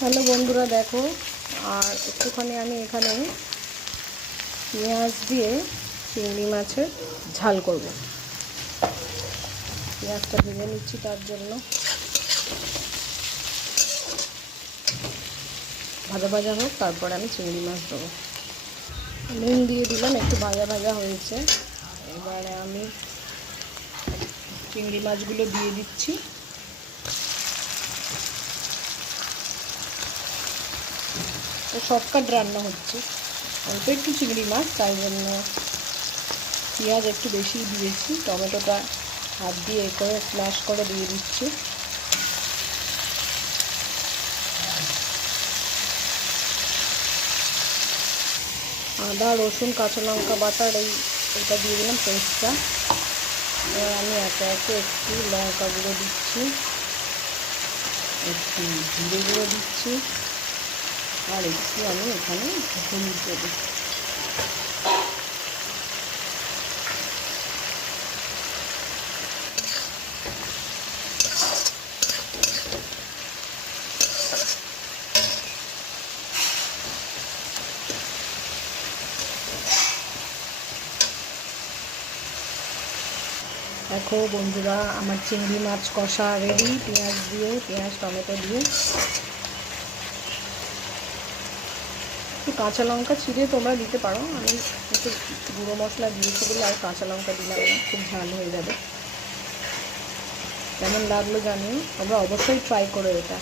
Hello বন্ধুরা, দেখো আর একটুখানি আমি এখানে পেঁয়াজ দিয়ে চিংড়ি মাছের ঝাল করব। পেঁয়াজটা ভেজে নিচ্ছি, তার জন্য ভাজা ভাজা হোক, তারপরে আমি চিংড়ি মাছ দেবো। নুন দিয়ে দিলাম, একটু ভাজা ভাজা হয়েছে। এবারে আমি চিংড়ি মাছগুলো দিয়ে দিচ্ছি। শর্টকাট রান্না হচ্ছে, অল্প একটু চিংড়ি মাছ, তাই জন্য পেঁয়াজ একটু বেশি দিয়েছি। টমেটোটা হাত দিয়ে করে স্ম্যাশ করে দিয়ে দিচ্ছি। আদা রসুন কাঁচা লঙ্কা বাটার এটা দিয়ে দিলাম পেস্টটা। এবার আমি একে একে একটু লঙ্কা গুঁড়ো দিচ্ছি, একটু জিরে গুঁড়ো দিচ্ছি, আর একটু আমি এখানে হলুদ দেবো। দেখো বন্ধুরা, আমার চিংড়ি মাছ কষা রেডি, পেঁয়াজ টমেটো দিয়ে। একটু কাঁচা লঙ্কা ছিঁড়ে তোমরা দিতে পারো, আমি একটু গুঁড়ো মশলা দিয়েছি বলে আর কাঁচা লঙ্কা দিলাম না, খুব ঝাল হয়ে যাবে। কেমন লাগলো জানিও, তোমরা অবশ্যই ট্রাই করো এটা।